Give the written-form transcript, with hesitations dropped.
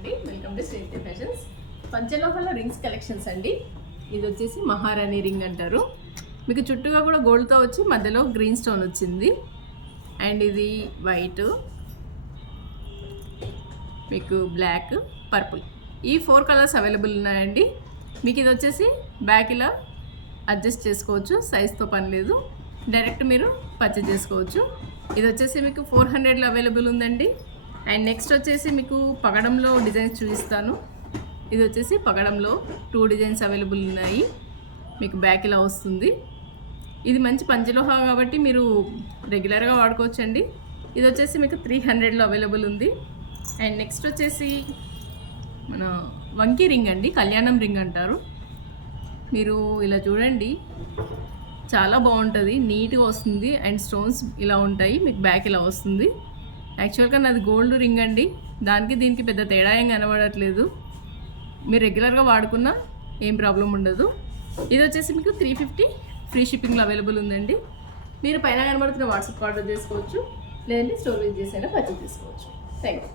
అండి, welcome to Srinithya fashions. పంచలోహాల rings collections అండి. ఇది వచ్చేసి మహారాణి రింగ్ అంటారు. మీకు చుట్టూగా కూడా గోల్డ్తో వచ్చి మధ్యలో గ్రీన్ స్టోన్ వచ్చింది. అండ్ ఇది వైట్, మీకు బ్లాక్, పర్పుల్, ఈ 4 కలర్స్ అవైలబుల్ ఉన్నాయండి. మీకు ఇది వచ్చేసి బ్యాక్ ఇలా అడ్జస్ట్ చేసుకోవచ్చు, సైజ్తో పని లేదు, డైరెక్ట్ మీరు పర్చేజ్ చేసుకోవచ్చు. ఇది వచ్చేసి మీకు 400లో అవైలబుల్ ఉందండి. అండ్ నెక్స్ట్ వచ్చేసి మీకు పగడంలో డిజైన్స్ చూపిస్తాను. ఇది వచ్చేసి పగడంలో 2 డిజైన్స్ అవైలబుల్ ఉన్నాయి. మీకు బ్యాక్ ఇలా వస్తుంది. ఇది మంచి పంచలోహ కాబట్టి మీరు రెగ్యులర్గా వాడుకోవచ్చండి. ఇది వచ్చేసి మీకు 300లో అవైలబుల్ ఉంది. అండ్ నెక్స్ట్ వచ్చేసి మన వంకీ రింగ్ అండి, కళ్యాణం రింగ్ అంటారు. మీరు ఇలా చూడండి, చాలా బాగుంటుంది, నీట్గా వస్తుంది. అండ్ స్టోన్స్ ఇలా ఉంటాయి, మీకు బ్యాక్ ఇలా వస్తుంది. యాక్చువల్గా నాది గోల్డ్ రింగ్ అండి, దానికి దీనికి పెద్ద తేడా ఏం కనబడట్లేదు. మీరు రెగ్యులర్గా వాడుకున్నా ఏం ప్రాబ్లం ఉండదు. ఇది వచ్చేసి మీకు 350 ఫ్రీ షిప్పింగ్లో అవైలబుల్ ఉందండి. మీరు పైన కనబడుతున్న వాట్సాప్ ఆర్డర్ చేసుకోవచ్చు, లేదంటే స్టోర్ విజిట్ చేసైనా పర్చేజ్ చేసుకోవచ్చు. Thank you.